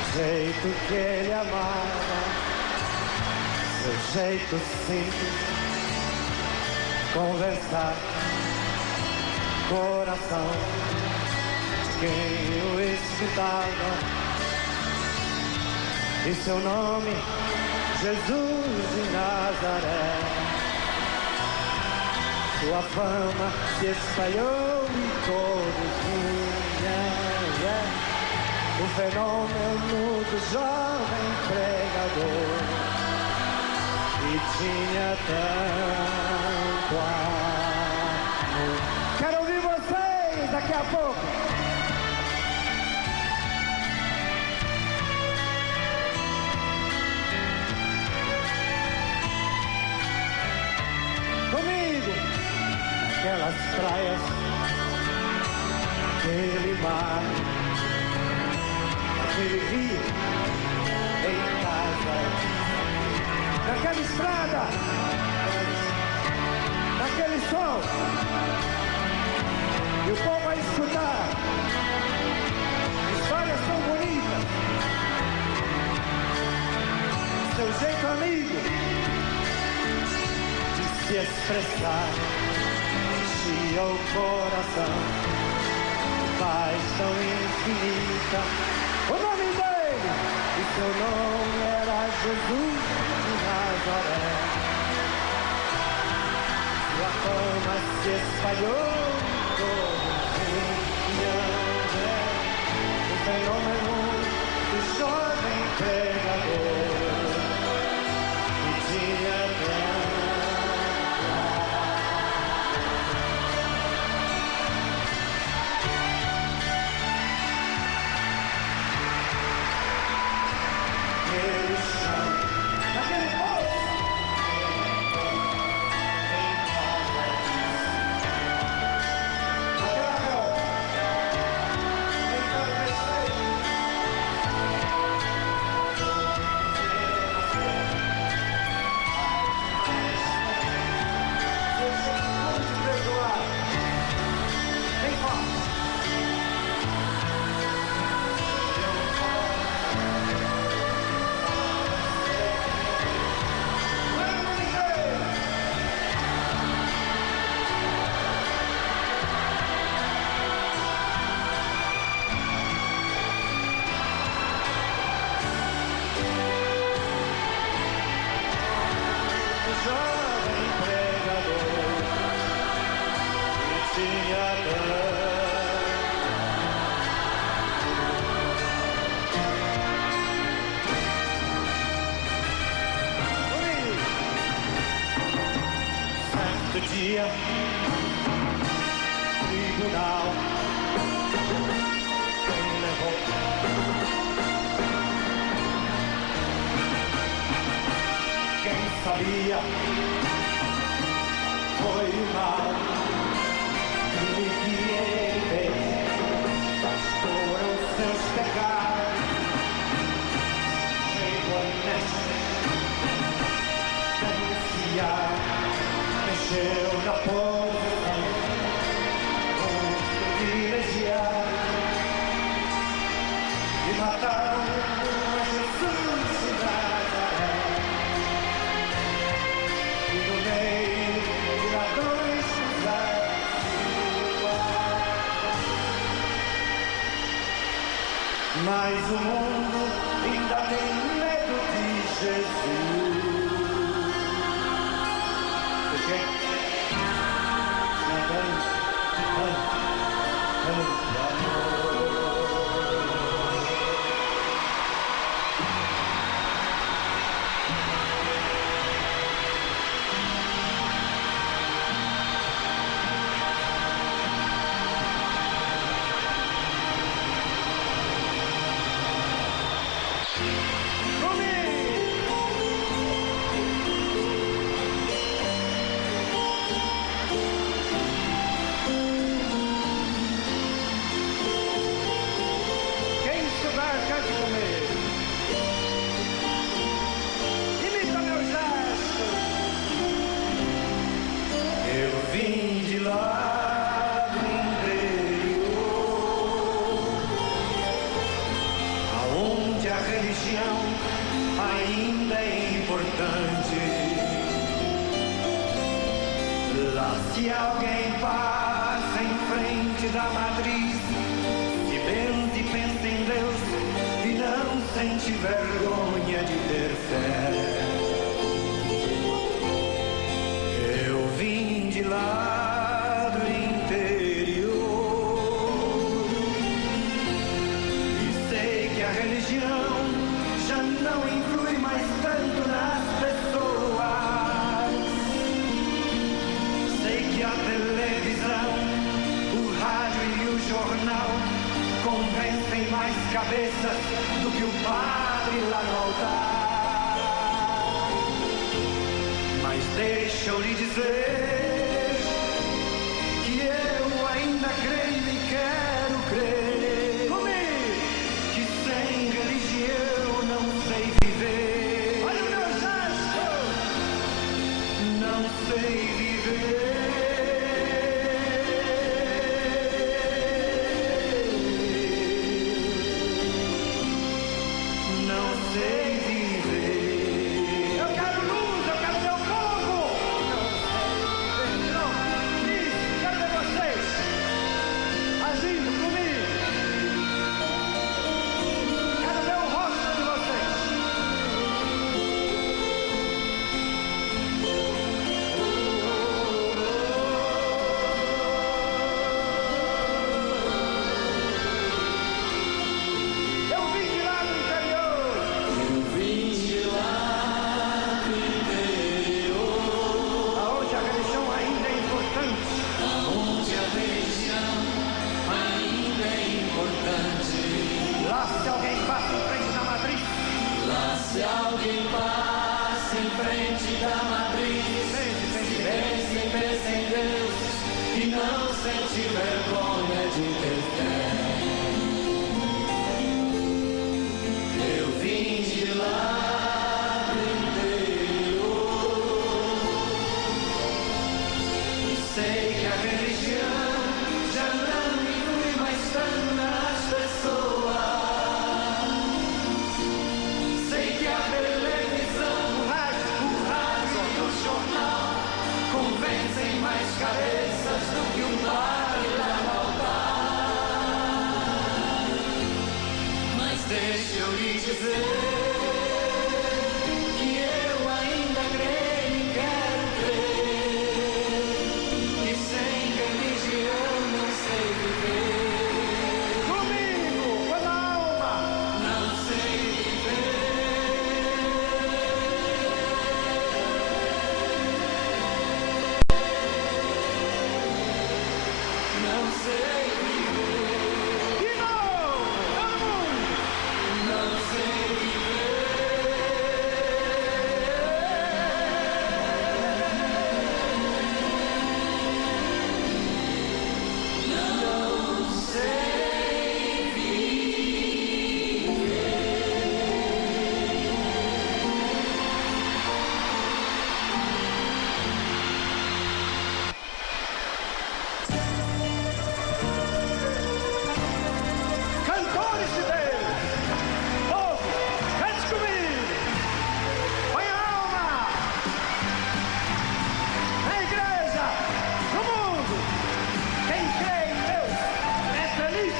do jeito que ele amava, seu jeito simples, conversar, coração de quem o escutava. E seu nome, Jesus de Nazaré. Sua fama se espalhou e todos vinham. O fenômeno do jovem pregador. E tinha tanto amor. Quero ouvir vocês daqui a pouco. Comigo, aquelas praias, aquele mar, aquele rio, em casa, naquela estrada, naquele sol, e o povo a escutar histórias tão bonitas, seu jeito amigo se expressar, enchia o coração de paz tão infinita. O nome dele, e seu nome era Jesus de Nazaré. Sua fama se espalhou em todos vinham ver o fenômeno do jovem pregador. E tinha dia, tribunal, quem levou quem sabia foi o mal que ele fez, foram seus pecados, jeito honesto, denunciar. Mexeu na posição dos privilegiados e mataram a Jesus de Nazaré. E no meio de ladrões cruzados, mas o mundo ainda tem medo de Jesus. Porque Lá se alguém passa em frente da matriz, se benze e pensa em Deus e não sente vergonha de ter fé. Eu vim de lá do interior e sei que a religião já não influi mais tanto nas pessoas. Sei que a televisão, o rádio e o jornal convencem mais cabeças do que o padre lá no altar. Mas deixa eu lhe dizer que eu ainda creio e quero crer que sem religião não sei viver. Olha o meu gesto! Não sei viver. Não sei viver. Eu quero luz, eu quero meu povo. Não sei viver. Não, isso, quero ver vocês agindo comigo. Quero ver o rosto de vocês. Eu vim de lá do interior. Eu vim de lá do interior. Aonde a religião ainda é importante. Aonde a religião ainda é importante. Lá se alguém passa em frente da matriz. Lá se alguém passa em frente da matriz. Pensa em Deus e não sente vergonha de ter fé. Eu vim de lá do interior e sei que a religião já não influi mais tanto nas pessoas. Sei que a televisão, o rádio e o jornal convencem mais cabeças do que um padre lá no altar. Mas deixa eu lhe dizer que eu ainda creio e quero crer que sem religião não sei viver. Comigo, com a alma, não sei não sei viver. De novo, todo mundo. Não sei viver. Não sei viver. Cantores de Deus, povo, cante comigo, põe a alma, na igreja, no mundo, quem crê em Deus é feliz,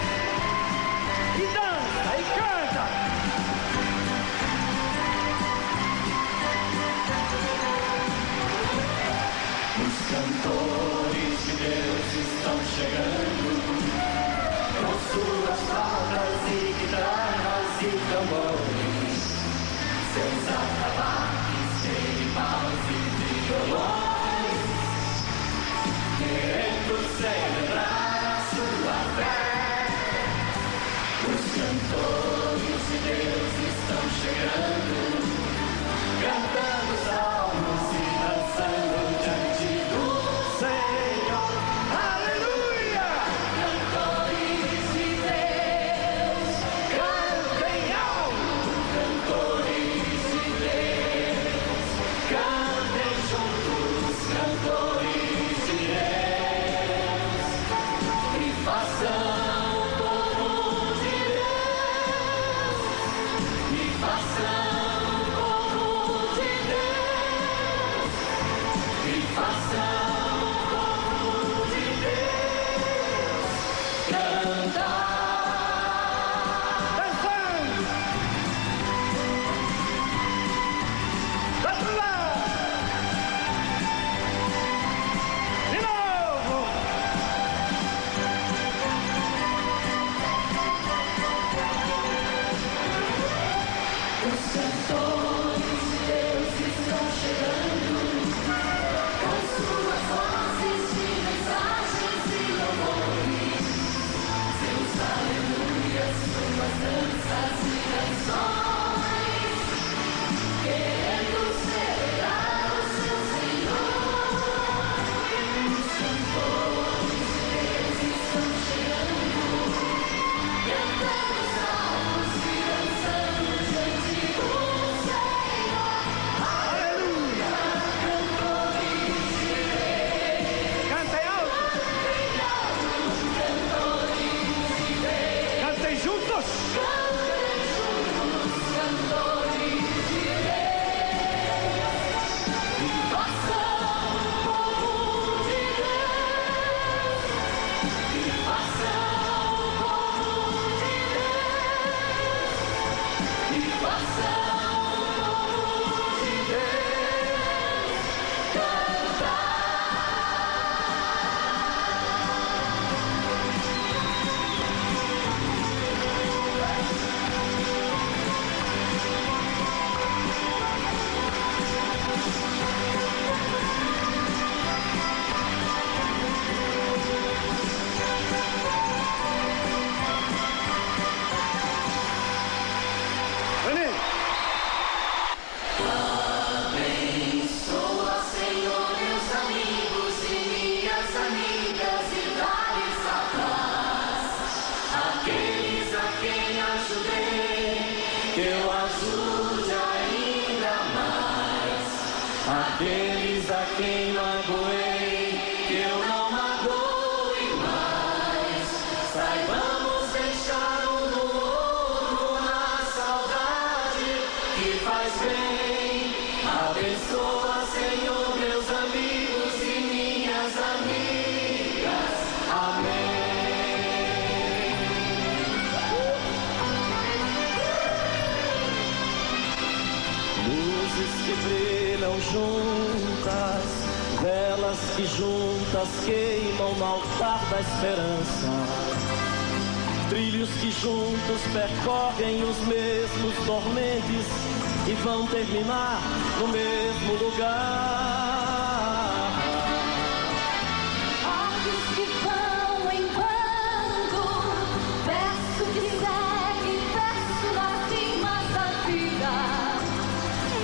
e dança, e canta. Os cantores de Deus estão chegando, com suas flautas e guitarras e tambores, seus atabaques, berimbau e violões, querendo celebrar a sua fé. Os cantores de Deus estão chegando, cantando salmos e dançando diante do Senhor. Aleluia! Cantores de Deus, cantem alto. Cantores de Deus, cantem juntos. Cantores de Deus, e façam o povo de Deus, e façam o povo de Deus, e façam o povo Aqueles a quem magoei, que eu não magoe mais. Saibamos deixar um no outro na saudade que faz bem. Abençoa, Senhor, meus amigos e minhas amigas. Amém. Luzes que brilham juntas, velas que juntas queimam no altar da esperança, trilhos que juntos percorrem os mesmos tormentes e vão terminar no mesmo lugar. Olhos que vão em bando, verso que segue, verso nas rimas da vida.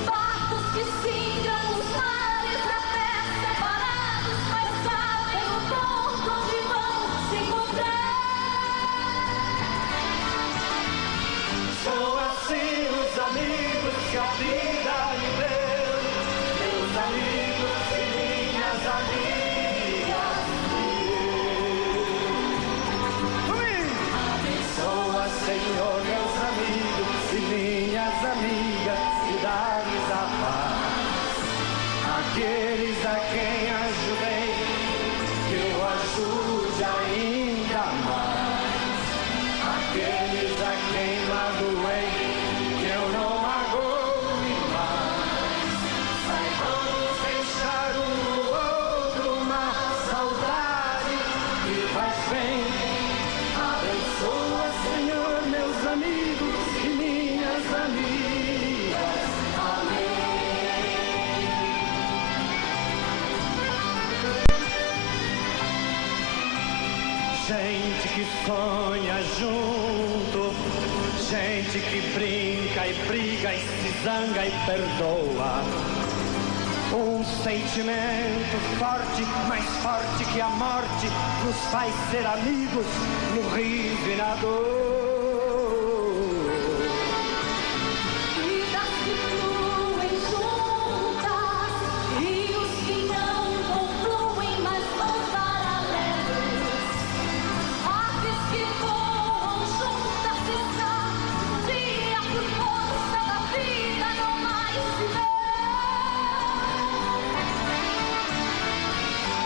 Barcos que singram os mares a pé separados, mas sabem o ponto onde vão se encontrar. São assim os amigos que a vida me deu, meus amigos e minhas amigas. Abençoa, Senhor, meus amigos e minhas amigas, e dá-lhes a paz. Aqueles a quem ajudei, que eu ajude ainda mais. Aqueles a quem magoei, que eu não magoe mais. Saibamos deixar um no outro uma saudade que faz bem. Abençoa, Senhor, meus amigos e minhas amigas. Amém. Gente que sonha junto, gente que brinca e briga e se zanga e perdoa. Um sentimento forte, mais forte que a morte, nos faz ser amigos no riso e na dor. Vidas que fluem juntas, rios que não confluem, mas vão paralelos. Aves que voam juntas e um dia por força da vida não mais se vê.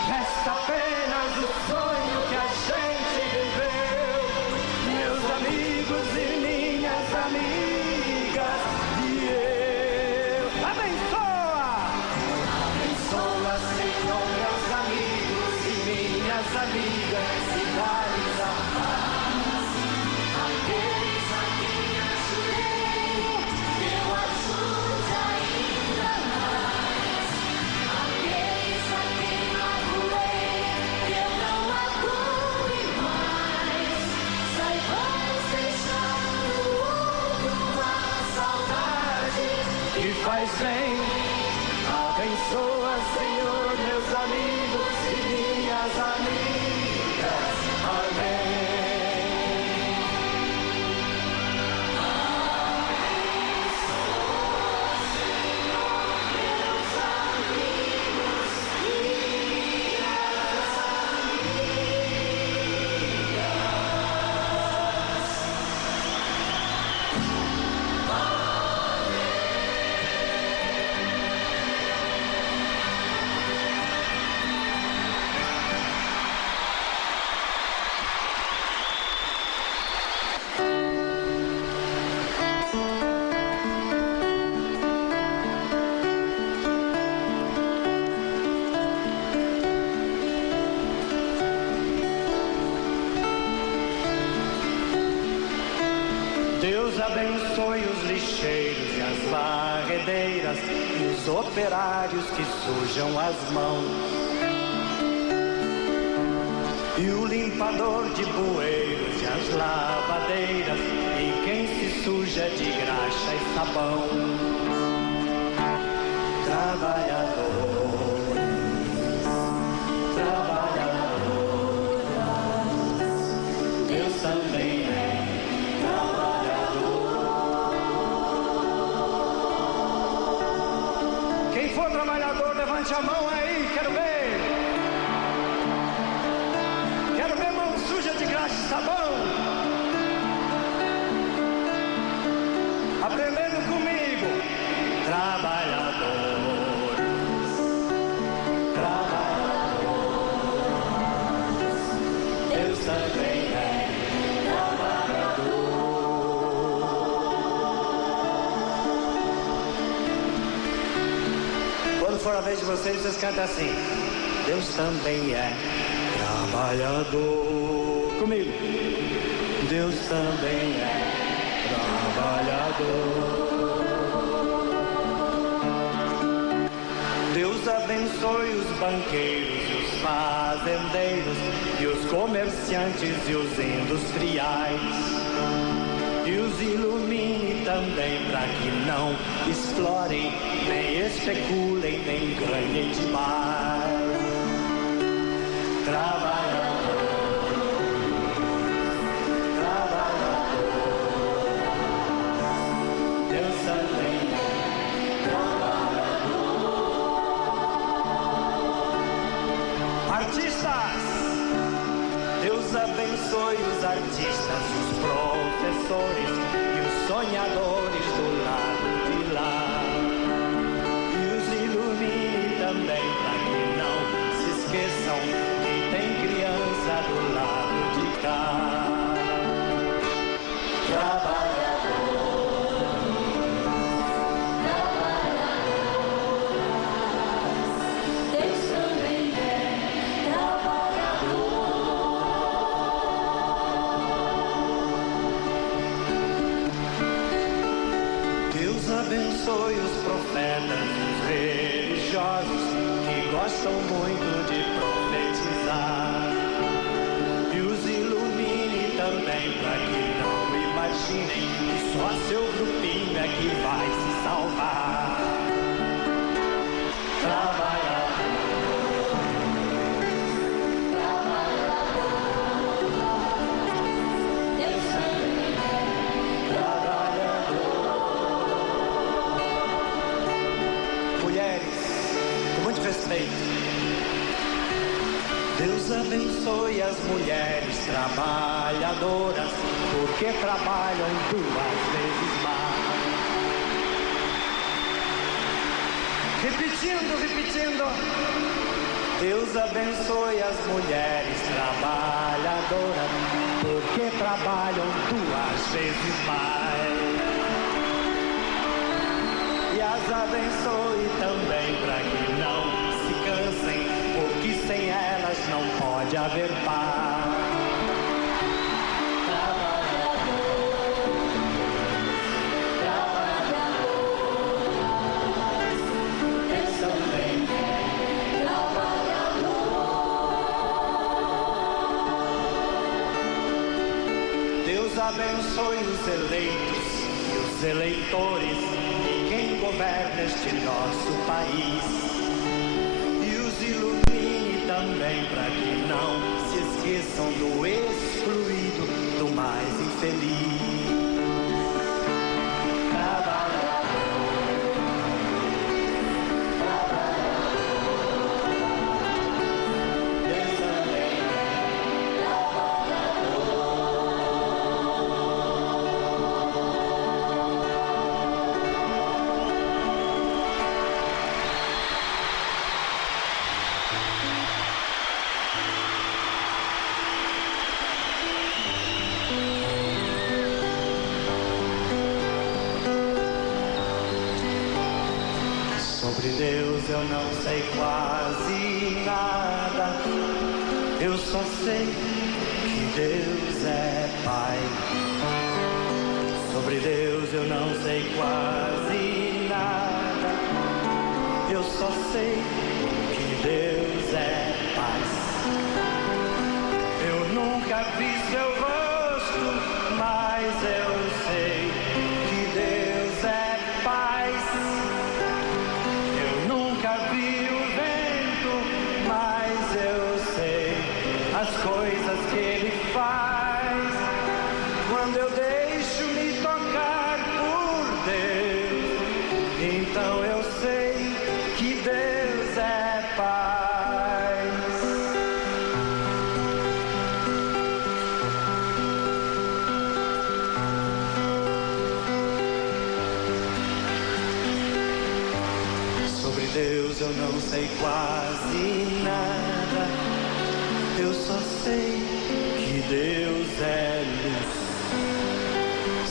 Resta apenas o sonho que a gente viveu, meus amigos e minhas amigas, e eu. Abençoa! Abençoa, Senhor, meus amigos e minhas amigas, e dá-lhes a paz. Aqueles a quem ajudei, que eu faz bem. Abençoa, Senhor, meus amigos e minhas amigas. Amém. Deus abençoe os lixeiros e as varredeiras e os operários que sujam as mãos. E o limpador de bueiros e as lavadeiras e quem se suja de graxa e sabão. Trabalhadores, trabalhadoras, Deus também é for trabalhador, levante a mão aí, quero ver. Quero ver mão suja de graxa e sabão. Aprendendo comigo. Trabalhadores, trabalhadoras, Deus também é trabalhador. Quando for a vez de vocês, vocês cantam assim. Deus também é trabalhador. Comigo. Deus também é trabalhador. Deus abençoe os banqueiros, os fazendeiros e os comerciantes e os industriais. E os ilumine também para que não explorem, nem especulem, nem ganhem demais. Trabalhador, trabalhador, Deus também é trabalhador. Artistas, Deus abençoe os artistas, os professores e os sonhadores do lado de lá. E os ilumine também para que não se esqueçam que tem criança do lado de cá. Deus também é trabalhador. Deus abençoe os profetas, os religiosos que gostam muito de profetizar. E os ilumine também para que não imaginem que só seu grupinho é que vai se salvar. Deus também é Mulheres, com muito respeito. Deus abençoe as mulheres trabalhadoras, porque trabalham 2 vezes mais. Repetindo. Deus abençoe as mulheres trabalhadoras, porque trabalham 2 vezes mais. E as abençoe também para que não se cansem, porque sem elas não pode haver paz. Deus também é trabalhador. Deus abençoe os eleitos e os eleitores, e quem governa país e os ilumine também para que não se esqueçam do excluído, do mais infeliz. Sobre Deus eu não sei quase nada, eu só sei que Deus é Pai. Sobre Deus eu não sei quase nada, eu só sei que Deus é paz. Eu nunca vi seu rosto, mas eu sei que Deus é paz. Eu nunca vi o vento, mas eu sei as coisas que ele faz. Quando eu deixo me tocar por Deus, então eu sei que Deus é paz. Sobre Deus eu não sei quase nada, eu só sei que Deus é luz.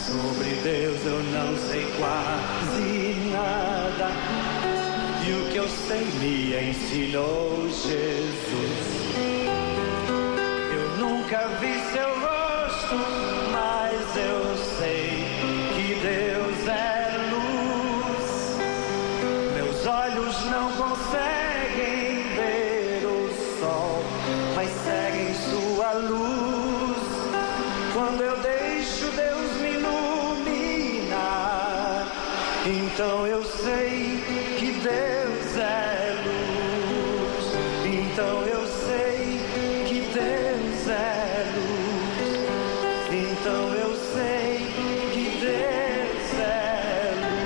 Sobre Deus eu não sei quase nada, e o que eu sei me ensinou Jesus. Eu nunca vi seu rosto, mas eu sei que Deus é luz. Meus olhos não conseguem ver o sol, mas seguem sua luz. Quando eu deixo Deus me iluminar, então eu sei que Deus é luz. Então eu sei que Deus é luz. Então eu sei que Deus é luz.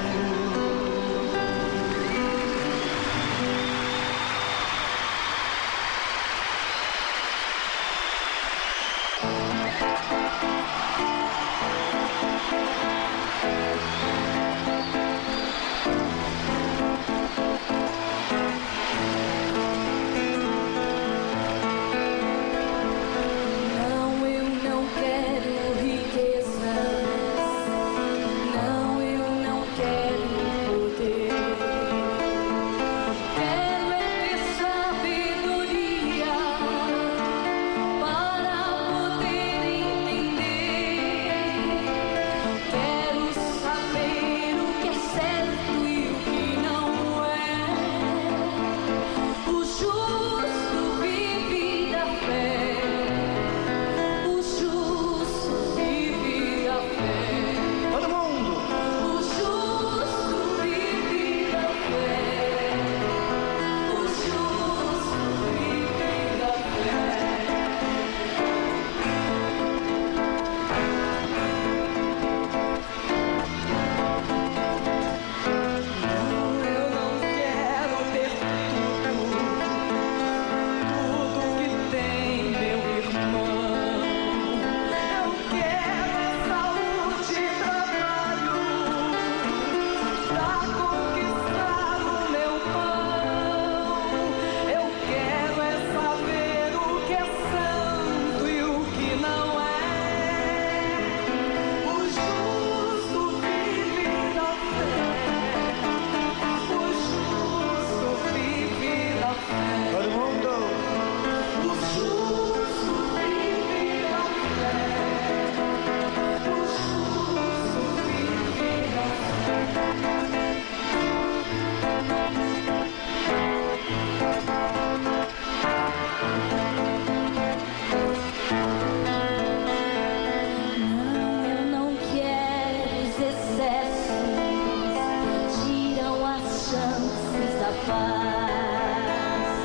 faz.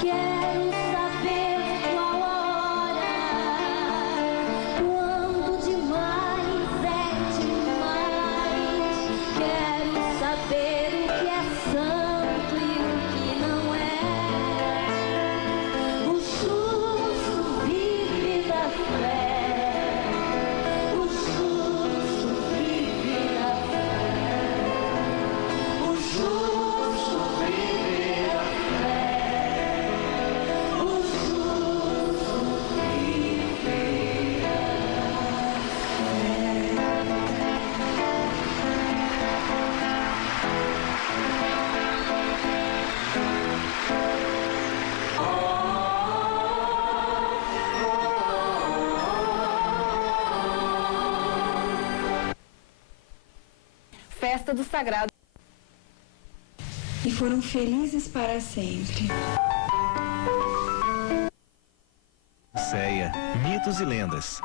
Quero saber qual hora, quando demais é demais. Quero saber o que é santo e o que não é. O justo vive da fé. O justo vive da fé. O justo vive da fé. O justo vive da Festa do Sagrado. E foram felizes para sempre. Ceia, mitos e lendas.